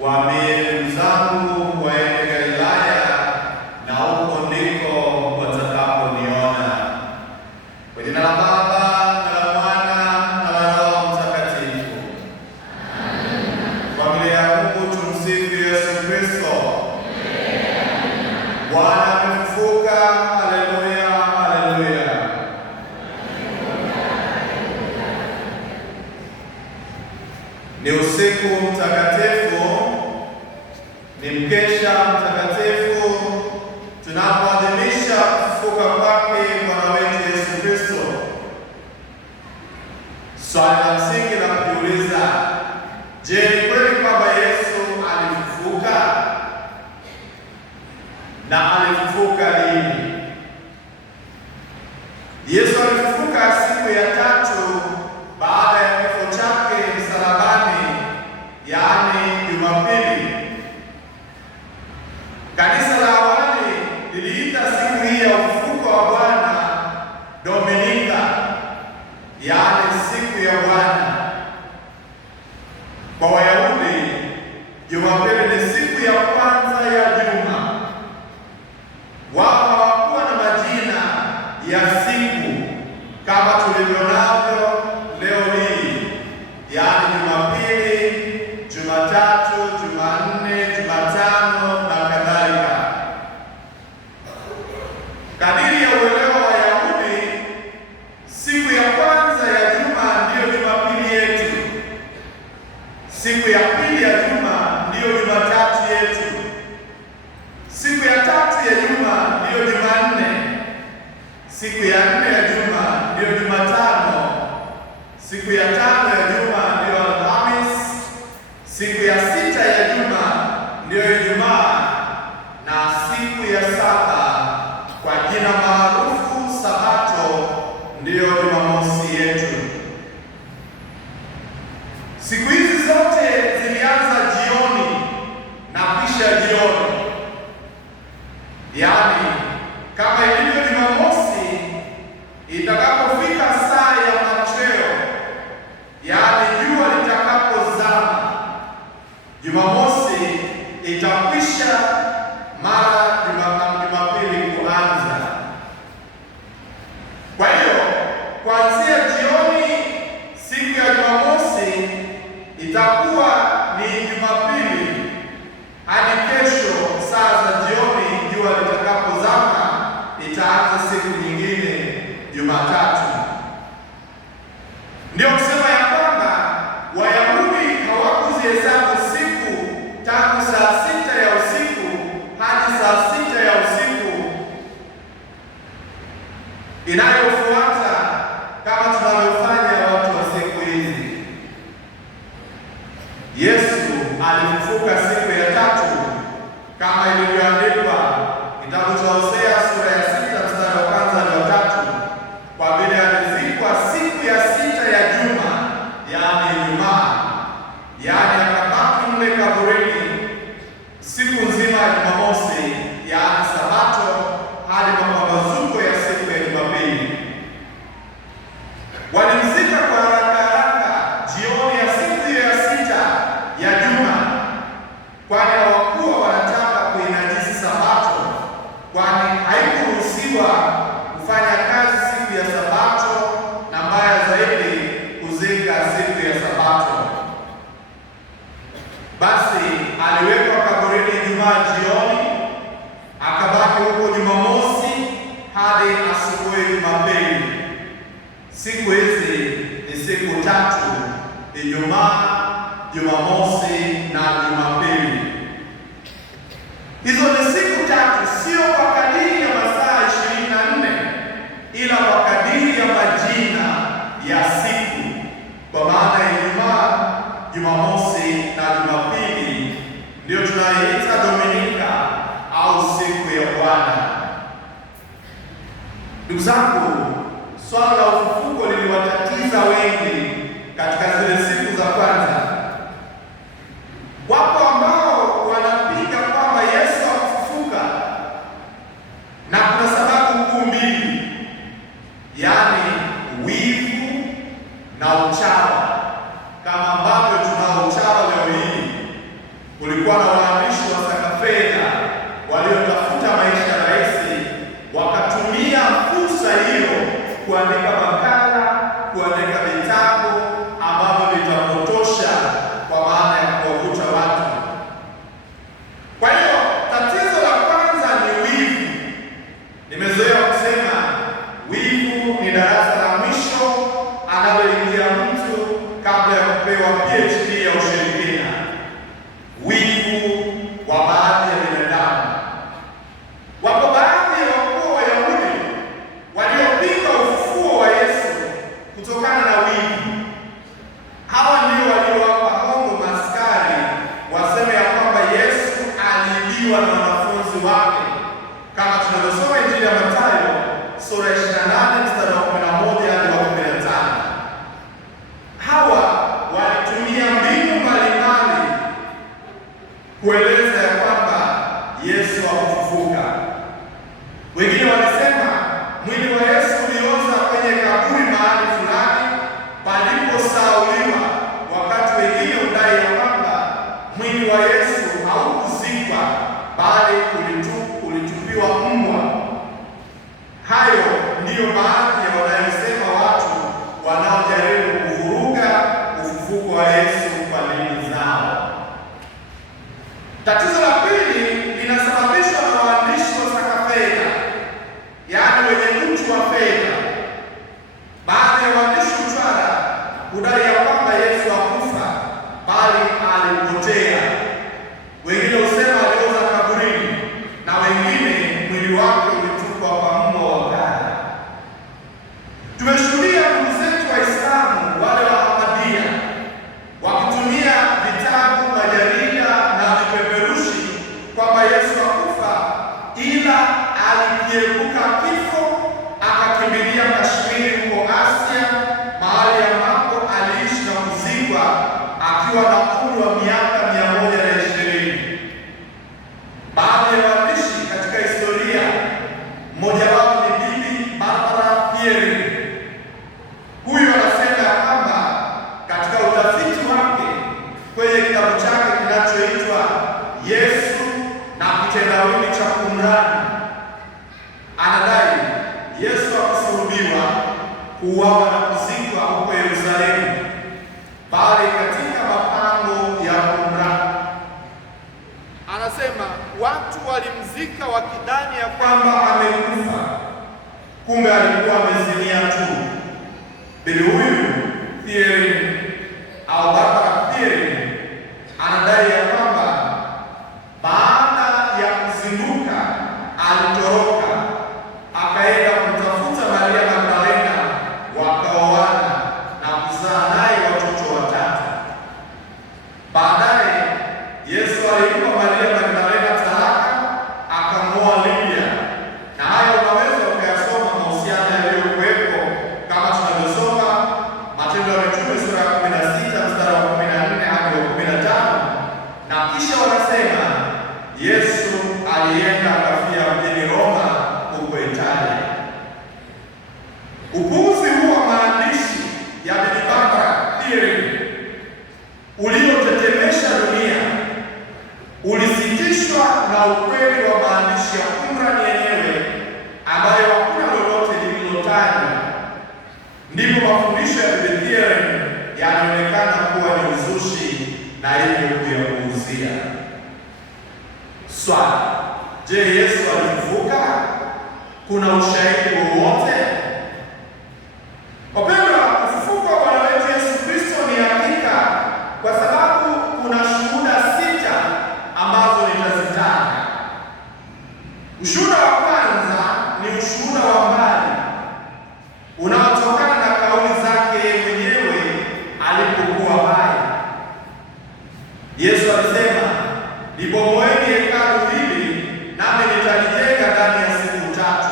Waambie ndugu zangu waende Galilaya, na huko ndiko watakaponiona. Kwa jina la Baba na la Mwana na la Roho Mtakatifu. Familia ya Mungu, tumsifu Yesu Kristo. Bwana amefufuka. Haleluya, haleluya. Ni usiku mtakatifu, ni mkesha mtakatifu tunapoadhimisha kufufuka kwake Bwana wetu Yesu Kristo. Swali la msingi la kujiuliza, je, ni kweli kwamba Yesu alifufuka? Na alifufuka lini? Yesu alifufuka siku ya tatu baada ya kifo chake msalabani, yaani Jumapili. Kanisa la awali liliita siku hii ya ufufuko wa Bwana Dominika, yaani siku ya Bwana. Kwa Wayahudi, Jumapili ni siku ya kwanza ya juma. Wao hawakuwa na majina ya siku kama tulivyo navyo leo hii, yaani Jumapili, Jumatatu, Jumanne, Jumatano na kadhalika. Kadiri ya uelewa wa Wayahudi, siku ya kwanza ya juma ndiyo Jumapili yetu, siku ya pili ya juma ndiyo Jumatatu yetu, siku ya tatu ya juma ndiyo Jumanne, siku ya nne ya juma ndiyo Jumatano, siku ya tano ya juma ndiyo Alhamisi, siku ya sita ya juma ndiyo Ijumaa, na siku ya saba kwa jina maarufu Sabato ndiyo Jumamosi yetu. Siku hizi zote zilianza jioni na kisha jioni, yaani kama ilivyo Jumamosi, itakapofika saa ya machweo, yaani jua litakapozama, Jumamosi itakwisha mara Jumapili kuanza. Kwa hiyo kuanzia jioni siku ya Jumamosi itakuwa ni Jumapili hadi kesho saa za jioni jua litakapozama, itaanza siku nyingine, Jumatatu. Ndio kusema ya kwamba Wayahudi hawakuzihesabu siku tangu saa sita ya usiku hadi saa sita ya usiku inayofuata kama tunavyofanya watu wa siku hizi. Yesu alifufuka siku ya tatu kama ilivyoandikwa kitabu cha Hosea sura ya 6 mstari wa kwanza hadi wa 3, kwa vile alizikwa siku ya sita ya juma, yaani Ijumaa, yaani akabaki mle kaburini siku nzima ya Jumamosi, yaani Sabato, hadi mapambazuko ya siku ya Jumapili. asubuhi Jumapili. Siku hizi ni siku tatu: Ijumaa, Jumamosi na Jumapili. Hizo ni siku tatu, sio kwa kadiri ya masaa 24, ila kwa kadiri ya majina ya siku, kwa maana Ijumaa, Jumamosi na Jumapili ndio tunaita Dominika au siku ya Bwana. Ndugu zangu, swala la ufufuko liliwatatiza wengi katika zile siku za kwanza. Wapo ambao wanapinga kwamba Yesu hakufufuka, na kuna sababu kuu mbili, yaani wivu na uchawa. Kama ambavyo tunao uchawa leo hii, kulikuwa na waandishi wa sakafedha waliotafuta maisha rahisi, wakatumia fursa hiyo kuandika makala, kuandika vitabu ambavyo vitapotosha kwa maana ya kuwavuta watu. Kwa hiyo tatizo la kwanza ni wivu. Nimezoea kusema wivu ni darasa la mwisho analoingia mtu kabla ya kupewa PhD ya ushirikina. Wivu wa baadhi ya binadamu. Wapo baadhi ya wakuu wa Wayahudi waliopinga ufufuo wa Yesu kutokana na wivu. Hawa ndio waliowapa hongo maaskari waseme ya kwamba Yesu aliibiwa na wanafunzi wake, kama tunavyosoma Injili ya Mathayo sura ya 28 mstari wa 11 hadi wa 15. Hawa walitumia mbinu mbalimbali kueleza ya kwamba Yesu hakufufuka. Wengine walisema mwili wa Yesu ulioza kwenye kaburi mahali fulani paliposauliwa, wakati wengine udai ya kwamba mwili wa Yesu haukuzikwa bali ulitupiwa mbwa. Hayo ndiyo baadhi ya wanayosema watu wanaojaribu kuvuruga ufufuko wa Yesu kwa dini zao. Tatizo la pili linasababishwa na waandishi wa sakafedha, yaani wenye uchu wa fedha. Baadhi ya waandishi uchwara hudai ya kwamba Yesu hakufa bali alipotea. Wengine husema alioza kaburini, na wengine mwili wake ulitupwa kwa mbwa wakala. Tumeshuhudia ndugu zetu Waislamu wale wa Ahmadiyya wakitumia vitabu, majarida na vipeperushi kwamba Yesu hakufa ila alikiepuka kifo, akakimbilia Kashmiri huko Asia, mahali ambapo aliishi na kuzikwa akiwa na umri wa miaka 120. Baadhi ya waandishi katika historia, mmoja wao ni Bibi Barbara Pierre. Huyu anasema ya kwamba katika utafiti wake kwenye kitabu chake kinachoitwa Yesu na Kitendawili cha Qumrani, anadai Yesu hakusulubiwa, kuuawa na kuzikwa huko Yerusalemu, bali katika mapango ya Qumrani. Anasema watu walimzika wakidhani ya kwamba amekufa, kumbe alikuwa amezinia tu. Bibi huyu Pierre au Barbara Pierre anadai ya kwamba baada ya kuzinduka alitoroka akaenda kumtafuta Maria Magdalena, wakaoana na kuzaa naye watoto 3. Baadaye Yesu alimpa Maria Magdalena talaka, akamwoa Lydia, na hayo unaweza ukayasoma mahusiano yaliyokuwepo kama tunavyosoma Matendo ya Mitume sura ya 16 mstari wa 14 hadi wa 15, na kisha wanasema Yesu alienda akafia mjini Roma huko Italia. Upuuzi huu wa maandishi ya Bibi Barbara Pierre uliotetemesha dunia ulisitishwa na ukweli wa maandishi ya Qumrani yenyewe, ambayo hakuna lolote lililotajwa. Ndipo mafundisho ya Bibi Pierre yanaonekana kuwa ni uzushi na hivyo kuyapuuzia. Swali: je, Yesu alifufuka? kuna ushahidi wowote? Wapendwa, ufufuko wa Bwana wetu Yesu Kristo ni hakika, kwa sababu kuna shuhuda 6 ambazo nitazitaja. Ushuhuda wa kwanza ni ushuhuda wa mbali unaotokana na kauli zake mwenyewe alipokuwa hai. Yesu alisema, libomoeni hekalu hili nami nitalijenga ndani ya siku 3.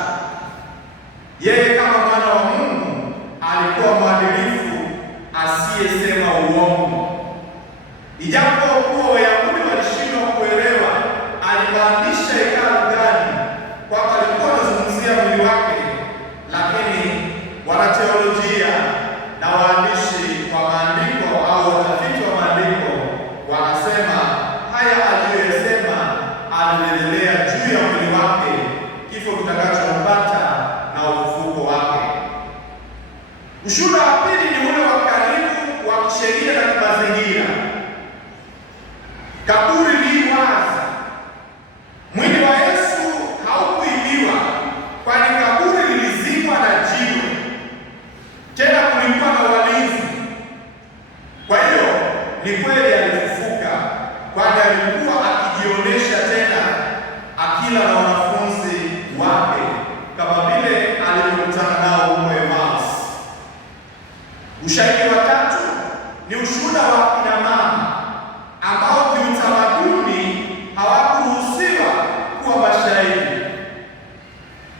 Yeye kama mwana wa Mungu alikuwa mwadilifu asiyesema uongo. Ijapokuwa Wayahudi walishindwa kuelewa alimaanisha hekalu gani, kwamba alikuwa anazungumzia mwili wake, lakini wanateolojia na waandishi wa maandiko au watafiti wa maandiko wanasema haya aliyoyasema alirejelea juu ya mwili wake, kifo kitakachompata na ufufuko wake. Ushuhuda wa pili ni ule wa karibu wa kisheria na kimazingira. Kaburi li wazi. Mwili wa Yesu haukuibiwa, kwani kaburi lilizikwa na jiwe. Tena kulikuwa na walinzi. Kwa hiyo ni kweli alifufuka, kwani alikuwa akijionyesha tena akila na wanafunzi wake, kama vile alivyokutana nao huko Emmaus. Ushahidi wa tatu ni ushuhuda wa kina mama ambao kiutamaduni hawakuruhusiwa kuwa mashahidi.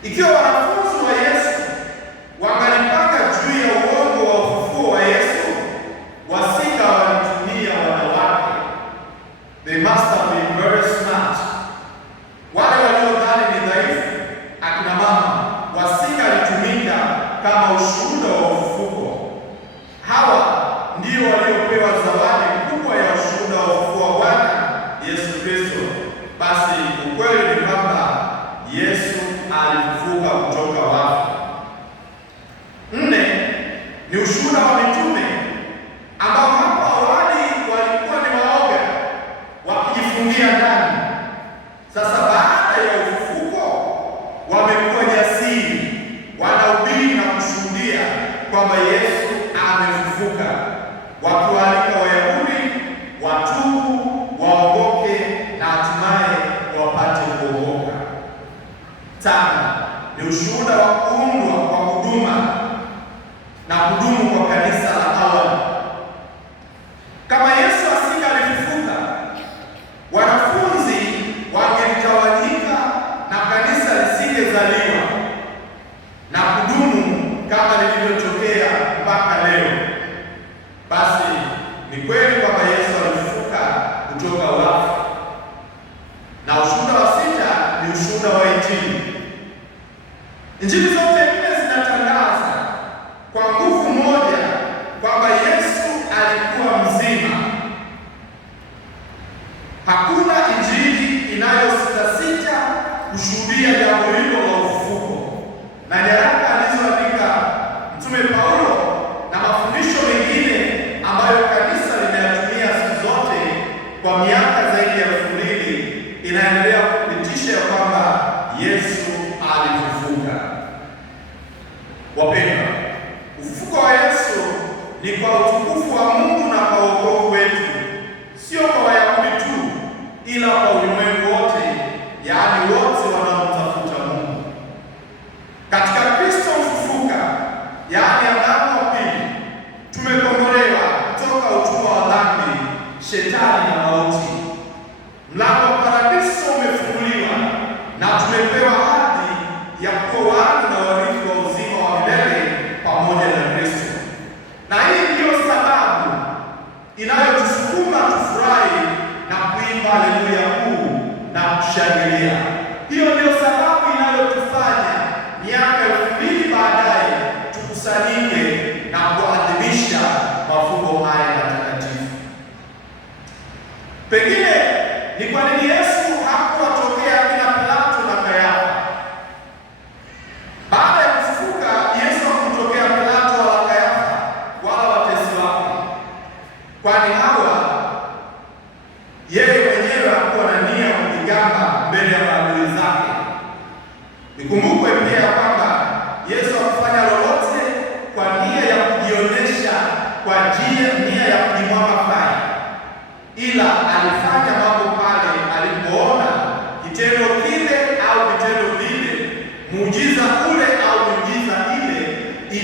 Ikiwa wanafunzi wa Yesu wangalipanga juu ya uongo wa ufufuo wa Yesu, wasika walitumia wanawake. They must have been very smart. Wale waliodhani ni dhaifu, akina mama, wasika alitumika kama ushuhuda wa ufufuko. Hawa ndio waliopewa zawadi kubwa ya ushuhuda wa ufufuo wa Bwana Yesu Kristo. Basi ukweli ni kwamba Yesu alifufuka kutoka wafu. 4 ni ushuhuda wa mitume ambao hapo awali walikuwa ni waoga wakijifungia ndani. Sasa baada ya ufufuko wamekuwa jasiri, wanahubiri na kushuhudia kwamba Yesu amefufuka, wakiwaalika Wayahudi watubu, waokoke na hatimaye wapate kuokoka. 5 ni ushuhuda wa kuundwa kwa huduma na kudumu kwa kanisa la awali. Kama Yesu asingalifufuka, wanafunzi wangetawanyika na kanisa lisingezaliwa na kudumu kama lilivyotokea mpaka leo. Basi ni kweli kwamba Yesu alifufuka kutoka wafu. Na ushuhuda wa 6 ni ushuhuda wa Injili. Injili zote 4 zinatangaza kwa nguvu moja kwamba Yesu alikuwa mzima. Hakuna injili inayositasita kushuhudia jambo hilo la ufufuko, na nyaraka alizoandika Mtume Paulo na mafundisho mengine ambayo kanisa limeyatumia siku zote kwa miaka zaidi ya 2000 inaendelea kuthibitisha ya kwamba Yesu alifufuka. Wapendwa, ufufuko wa Yesu ni kwa utukufu wa Mungu na kwa wokovu wetu, sio kwa Wayahudi tu, ila kwa ulimwengu wote, yaani wote wanaomtafuta Mungu. Katika Kristo mfufuka, yaani Adamu wa pili, tumekombolewa kutoka utumwa wa dhambi, shetani na mauti. Mlango wa paradiso umefunguliwa na tumepewa ahadi ya kuwa wana na warithi wa uzima wa milele pamoja na Kristo. Na hii ndiyo sababu inayotusukuma tufurahi na kuimba haleluya kuu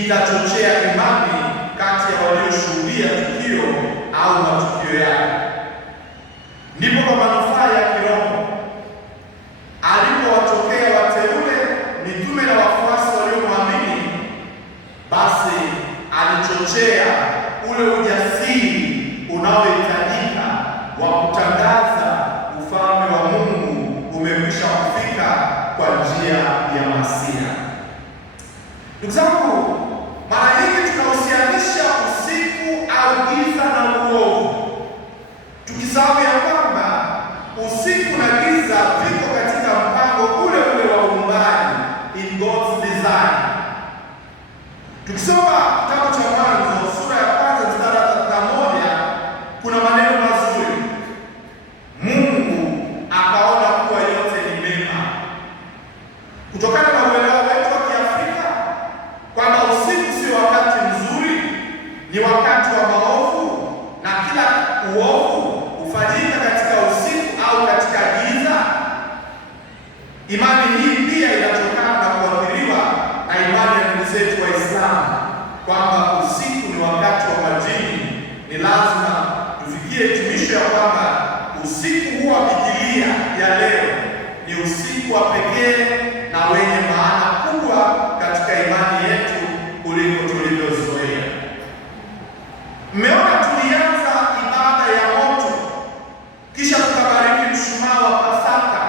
itachochea imani kati ya walioshuhudia tukio au matukio yake. Ndipo kwa manufaa ya kiroho alipowatokea wateule, mitume na wafuasi waliomwamini, basi alichochea ule ujasiri unaohitajika wa kutangaza ufalme wa Mungu umekwisha kufika kwa njia ya Masia. Ndugu zangu, mara nyingi tunahusianisha usiku au giza na uovu, tukisahau ya kwamba usiku na giza viko katika mpango ule ule wa uumbaji, in God's design. Tukisoma kitabu cha Mwanzo sura ya 1 mstari wa 31, kuna maneno mazuri. Mungu akaona kuwa yote ni mema. Kutokana na uelewa wetu wa Kiafrika kwamba usiku sio wakati mzuri, ni wakati wa maovu, na kila uovu hufanyika katika usiku au katika giza. Imani hii pia inatokana na kuathiriwa na imani ya ndugu zetu Waislamu kwamba usiku ni wakati wa majini. Ni lazima tufikie hitimisho ya kwamba usiku huu wa Biblia ya leo ni usiku wa pekee na wenye maana kubwa katika imani yetu kuliko tulivyozoea. Mmeona tulianza ibada ya moto, kisha tukabariki mshumaa wa Pasaka,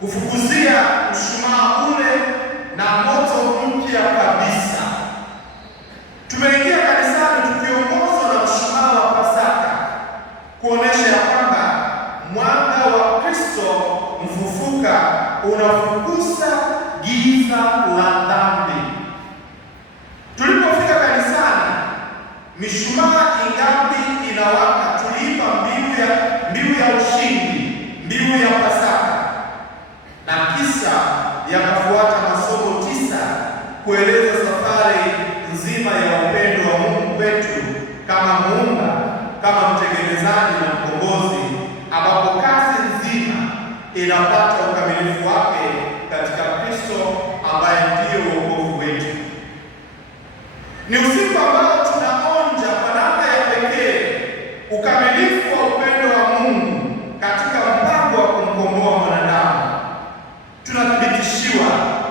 kufukuzia mshumaa ule na moto mpya kabisa. Tumeingia kanisani tukiongozwa na mshumaa wa Pasaka, kuonesha ya kwamba mwanga wa Kristo mfufuka unafukuza giza la dhambi. Tulipofika kanisani, mishumaa ingapi inawaka, tuliimba mbiu ya ushindi, mbiu ya Pasaka, na kisa yakafuata masomo 9 kueleza safari nzima ya upendo wa Mungu kwetu kama Muumba, kama mtengenezaji na mkombozi, ambapo kazi nzima inapata ukamilifu wake katika Kristo ambaye ndiyo wokovu wetu. Ni usiku ambao tunaonja kwa namna ya pekee ukamilifu wa upendo wa Mungu katika mpango wa kumkomboa mwanadamu. Tunathibitishiwa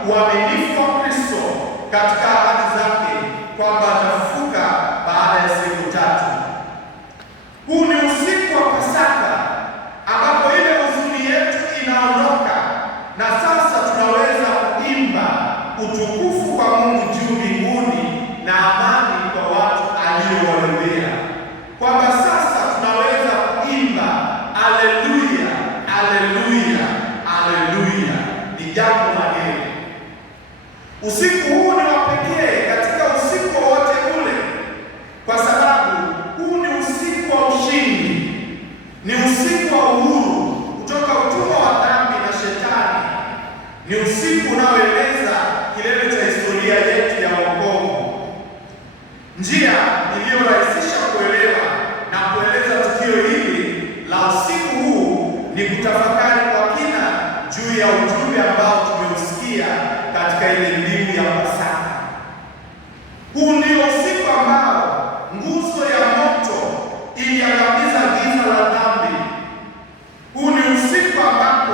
uaminifu wa Kristo katika ahadi zake kwamba atafufuka baada ya siku 3. Huu ni usiku wa Pasaka ambapo ile huzuni yetu inaondoka, na sasa tunaweza kuimba utukufu kwa Mungu juu mbinguni na amani kwa watu aliowaombea, kwamba sasa tunaweza kuimba haleluya, haleluya, haleluya. Ni jambo mageni. Usiku huu ni wa pekee katika usiku wote ule, kwa sababu huu ni usiku wa ushindi, ni usiku wa uhuru kutoka utumwa wa dhambi na Shetani. Ni usiku unaoeleza kilele cha historia yetu ya wokovu. Njia iliyorahisisha kuelewa na kueleza tukio hili la usiku huu ni kutafakari kwa kina juu ya ujumbe ambao tumeusikia katika ile mbiu ya Pasaka. Huu ndio usiku ambao nguzo ya moto iliangamiza giza la dhambi. Huu ni usiku ambapo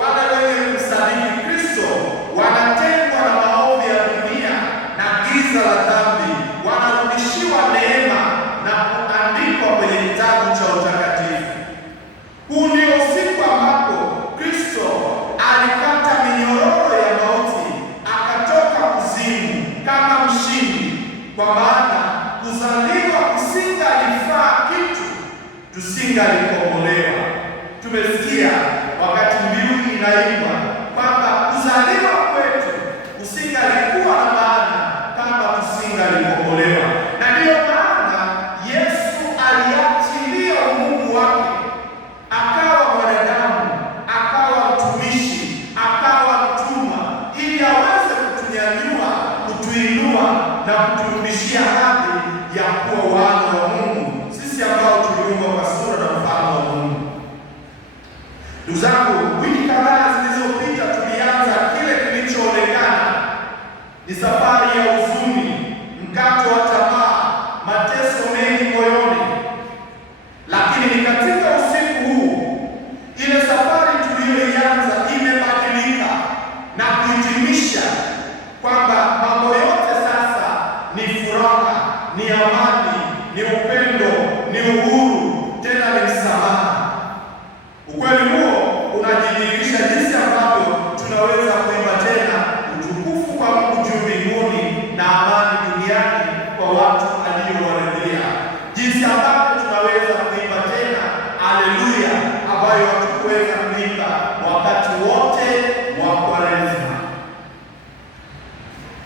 wale wenye kumsadiki Kristo wanatengwa na maovu ya dunia na giza la dhambi, wanarudishiwa neema na kuandikwa kwenye kitabu cha utakatifu. Huu ndio usiku ambapo Kristo alikata minyororo ya mauti, akatoka kuzimu kama mshindi, kwa maana kuzaliwa kusingalifaa kitu, tusingalikombolewa. Tumesikia wakati mbiu inaimbwa kwamba kuzaliwa kwetu kusingalikuwa na maana kama tusingalikombolewa, na ndiyo maana Yesu aliachilia umungu wake, akawa mwanadamu, akawa mtumishi, akawa mtumwa, ili aweze kutunyanyua, kutuinua na kuturudishia hadhi ya kuwa wana wa Mungu, sisi ambao tuliumbwa kwa sura na mfano wa Mungu. Ndugu zangu, wiki kadhaa zilizopita tulianza kile kilichoonekana ni safari ya huzuni amani, ni upendo, ni uhuru, tena ni msamaha. Ukweli huo unajidhihirisha jinsi ambavyo tunaweza kuimba tena utukufu kwa Mungu juu mbinguni na amani duniani kwa watu aliowaridhia, jinsi ambavyo tunaweza kuimba tena haleluya ambayo hatukuweza kuimba wakati wote wa Kwaresma.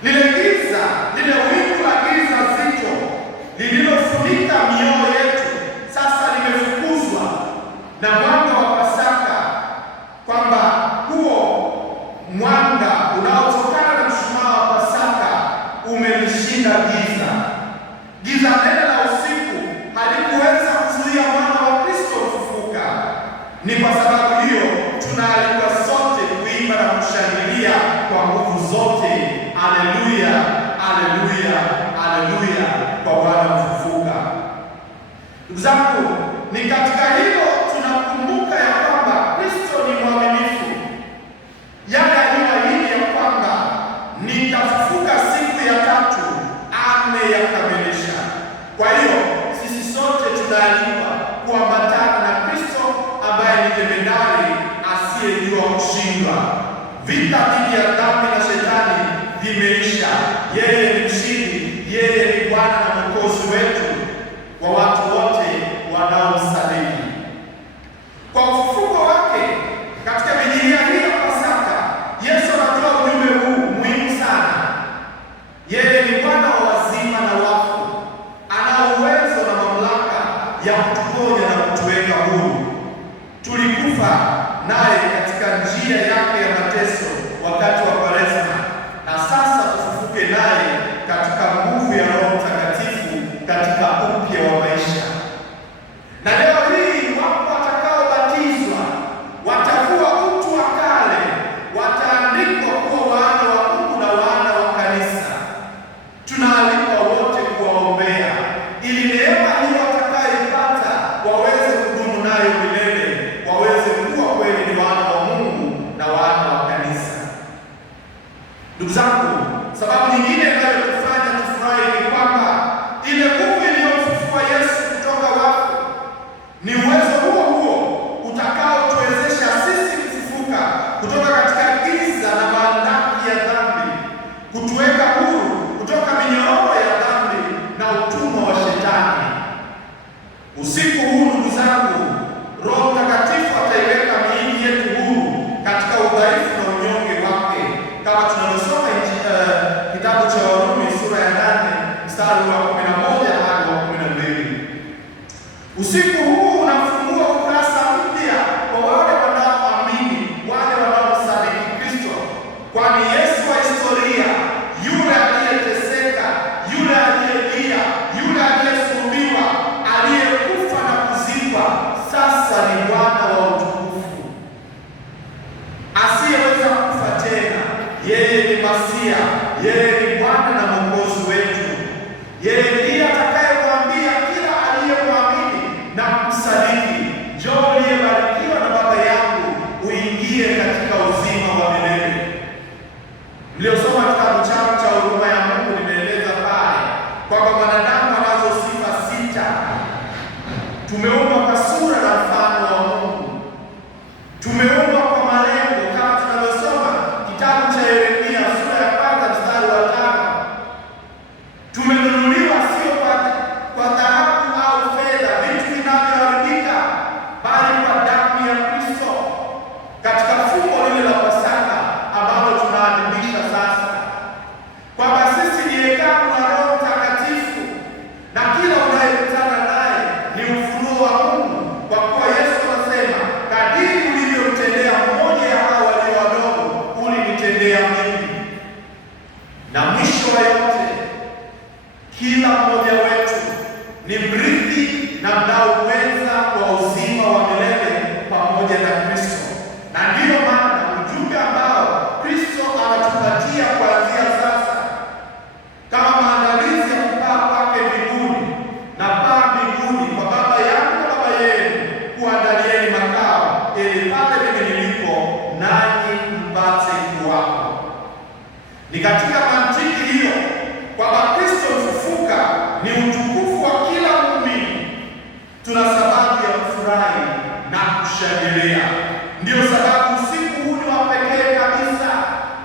Lile giza, lile wingu la giza zito lililofunika mioyo yetu sasa limefukuzwa na mwanga wa Pasaka, kwamba huo mwanga unaotokana na mshumaa wa Pasaka umelishinda giza. Giza nene la usiku halikuweza kuzuia mwanga wa Kristo kufufuka. Ni kwa sababu hiyo tunaalikwa sote kuimba na kushangilia kwa nguvu zote, haleluya, haleluya, haleluya, kwa Bwana kufufuka. Ndugu zangu, ni katika hilo tunakumbuka ya kwamba Kristo ni mwaminifu. Yale aliyoahidi ya kwamba nitafufuka siku ya tatu ameyakamilisha. Kwa hiyo sisi sote tunaalikwa kuambatana na Kristo ambaye ni jemedari asiyejua kushindwa. Vita dhidi ya dhambi na shetani vimeisha. Yeye ni mshindi, yeye ni Bwana na Mwokozi wetu wa watu wote wanaomsadiki. Kwa ufufuko wake katika Biblia hii ya Pasaka, Yesu anatoa ujumbe huu muhimu sana. Yeye ni Bwana wa wazima na wafu, ana uwezo na mamlaka ya kutuponya na kutuweka huru. Tulikufa naye katika njia yake ya mateso wakati wa Kwaresma, na sasa tufufuke naye katika nguvu ya Roho Mtakatifu katika upya wa maisha. Na leo hii wapo watakaobatizwa watavua utu wa kale, wataandikwa kuwa wana wa Mungu na wana wa kanisa. Tunaalikwa wote kuwaombea ili neema hiyo watakayoipata waweze kudumu nayo milele, waweze kuwa kweli ni wana wa Mungu na wana wa kanisa. Ndugu zangu, sababu nyingine inayotufanya tufurahi ni kwamba ile nguvu iliyomfufua Yesu kutoka wafu ni uwezo huo huo utakaotuwezesha sisi kufufuka kutoka katika giza na maandaki ya dhambi, kutuweka huru kutoka minyororo ya dhambi na utumwa wa shetani. Usiku huu, ndugu zangu, Roho Mtakatifu ataiweka miili yetu huru katika udhaifu na unyonge wake, kama tunavyosoma kitabu cha Warumi sura ya 8 mstari wa 11 hadi wa 12. Usiku huu unafungua ukurasa mpya kwa wale wanaoamini, wale wanaomsadiki Kristo, kwani Yesu wa historia, yule aliyeteseka, yule aliyelia, yule aliyesulubiwa, aliyekufa na kuzikwa, sasa ni Bwana wa utukufu asiyeweza kufa tena. Yeye ni Masia, yeye ni Bwana na Mwokozi wetu. Yeye ndiye atakayemwambia kila aliyemwamini na kumsadiki, njoo uliyebarikiwa na Baba yangu, uingie katika uzima wa milele. Mliosoma kitabu changu cha Huruma ya Mungu nimeeleza pale kwamba mwanadamu anazo sifa 6. Tumeumbwa kwa sura na mfano wa Mungu. Tumeumbwa kwa malengo kama tunavyosoma kitabu cha Yeremia sura ya 1 mstari wa 5. Tumenunuliwa sio kwa dhahabu au fedha, vitu vinavyoharibika, bali kwa damu ya Kristo, katika fumbo lile la Pasaka ambalo tunaadhimisha sasa, kwamba sisi ni hekalu la Roho Mtakatifu na kila unayekutana naye ni ufunuo wa Mungu, kwa kuwa Yesu anasema, kadiri ulivyomtendea mmoja ya hao walio wadogo, ulinitendea mimi. Na mwisho wa yote, kila mmoja wetu ni mrithi na mnaoweza wa uzima wa milele pamoja na Kristo. Na ndiyo maana ujumbe ambao Kristo anatupatia kuanzia sasa kama maandalizi ya kupaa kwake mbinguni, na paa mbinguni kwa Baba yangu na Baba yenu, kuandalieni makao, ili pale mimi nilipo nanyi mpate kuwapo. Ni katika mantiki hiyo kwamba Kristo mfufuka ni utukufu kushangilia. Ndiyo sababu usiku huu ni wa pekee kabisa.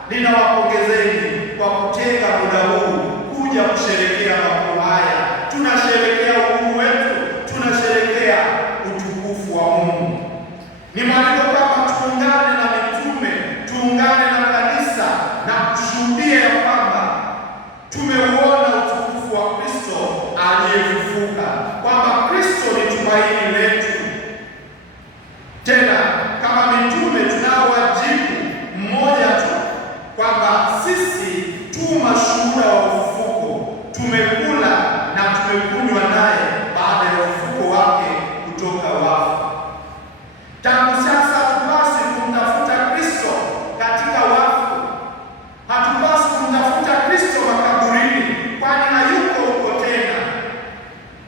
Ninawapongezeni kwa kutenga muda huu kuja kusherehekea mambo haya. Tunasherehekea uhuru wetu, tunasherehekea utukufu wa Mungu. Ni mwaliko kwamba tuungane na mitume, tuungane na kanisa na kushuhudia ya kwamba tumeuona utukufu wa Kristo aliyefufuka, kwamba Kristo ni tumaini letu. Tena kama mitume tunao wajibu mmoja tu, kwamba sisi tu mashuhuda wa ufufuko. Tumekula na tumekunywa naye baada ya ufufuko wake kutoka wafu. Tangu sasa hatupasi kumtafuta Kristo katika wafu, hatupasi kumtafuta Kristo makaburini, kwani hayuko huko tena.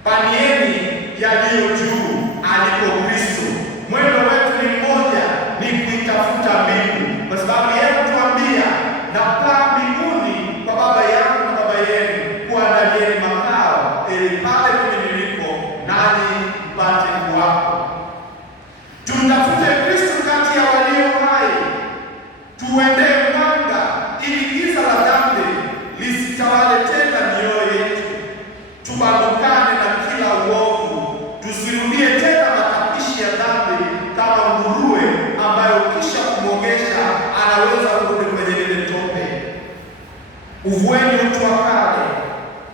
Panieni yaliyo juu aliko Kristo. Mwendo wetu ni mmoja, ni kuitafuta mbingu, kwa sababu yeye anatuambia, nakaa mbinguni kwa Baba yangu na Baba yenu, kuandalieni makao, ili pale mimi niliko nanyi mpate kuwapo. Tumtafute Kristo kati ya walio hai, tuendee mwanga, ili giza la dhambi lisitawale tena mioyo yetu. Tubandukane na kila uovu, tusirudie tena matapishi ya dhambi kama nguruwe ambayo kisha kumwogesha anaweza kurudi kwenye lile tope. Uvueni utu wa kale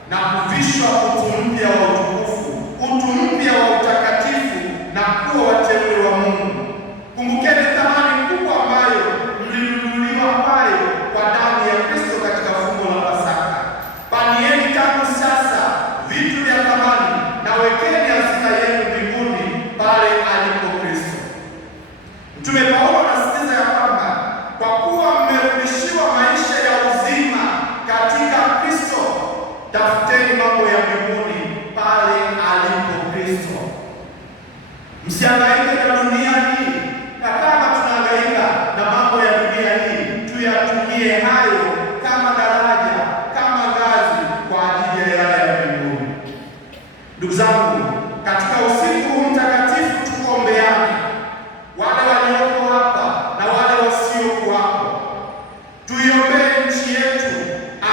na kuvishwa utu mpya wa utukufu, utu mpya wa utakatifu na kuwa wateule wa Mungu. Kumbukeni thamani kubwa ambayo mlinunuliwa kwayo kwa damu ya Kristo katika fungo la Pasaka. Panieni tangu sasa vitu vya thamani na wekeni hazina yenu mbinguni pale alipo Kristo. Mtume Paulo anasisitiza ya kwamba kwa kuwa mmerudishiwa maisha ya uzima katika Kristo, tafuteni mambo ya mbinguni pale alipo Kristo. Msihangaike na dunia hii, na kama tunahangaika na mambo ya dunia hii, tuyatumie hayo kama daraja, kama ngazi kwa ajili ya yale ya mbinguni. Ndugu zangu, katika usiku huu mtakatifu tuombeane, wale walioko hapa na wale wasiokuwapo. Tuiombee nchi yetu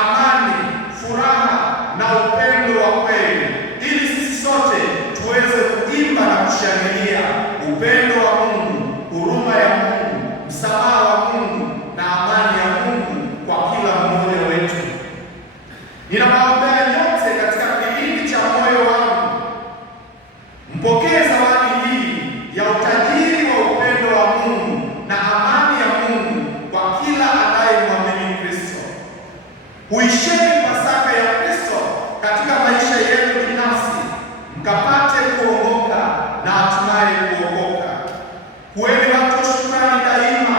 amani, furaha na upendo wa kweli, ili sisi sote tuweze kuimba na kushangilia upendo wa Mungu, huruma ya Mungu, msamaha wa Mungu na amani ya Mungu kwa kila mmoja wetu. Ninawaombea nyote katika kilindi cha moyo wangu, mpokee zawadi hii ya utajiri wa upendo wa Mungu na amani ya Mungu kwa kila anayemwamini Kristo. Huisheni Pasaka ya Kristo katika maisha yenu binafsi, mkapate kuokoka na hatimaye kuokoka. Kuweni watu wa shukrani daima,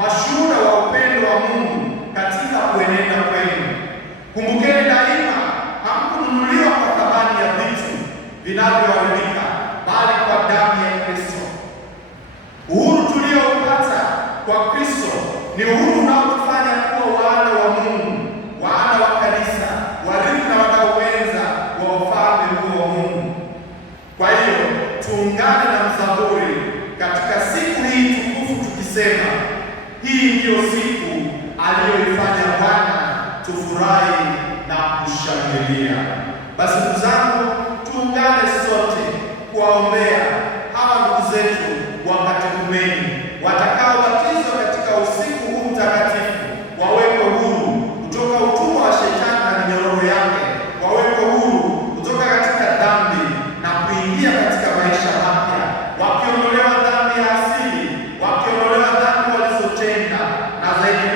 mashuhuda wa upendo wa Mungu katika kuenenda kwenu. Kumbukeni daima, hamkununuliwa kwa thamani ya vitu vinavyoharibika, bali kwa damu ya Kristo. Uhuru tulioupata kwa Kristo ni uhuru unaotufanya kuwa wana wa Mungu, wana wa kanisa, warithi na wanaowenza wa ufalme huu wa Mungu. Kwa hiyo tuungane na mzaburi katika siku hii tukufu tukisema, hii ndiyo siku aliyoifanya Bwana, tufurahi na kushangilia. Basi ndugu zangu, tuungane sote kuwaombea hawa ndugu zetu wa katekumeni watakaobatizwa katika usiku huu mtakatifu, wawekwe huru kutoka utumwa wa Shetani na minyororo yake, wawekwe huru kutoka katika dhambi na kuingia katika maisha mapya, wakiondolewa dhambi ya asili, wakiondolewa dhambi walizotenda, na zaidi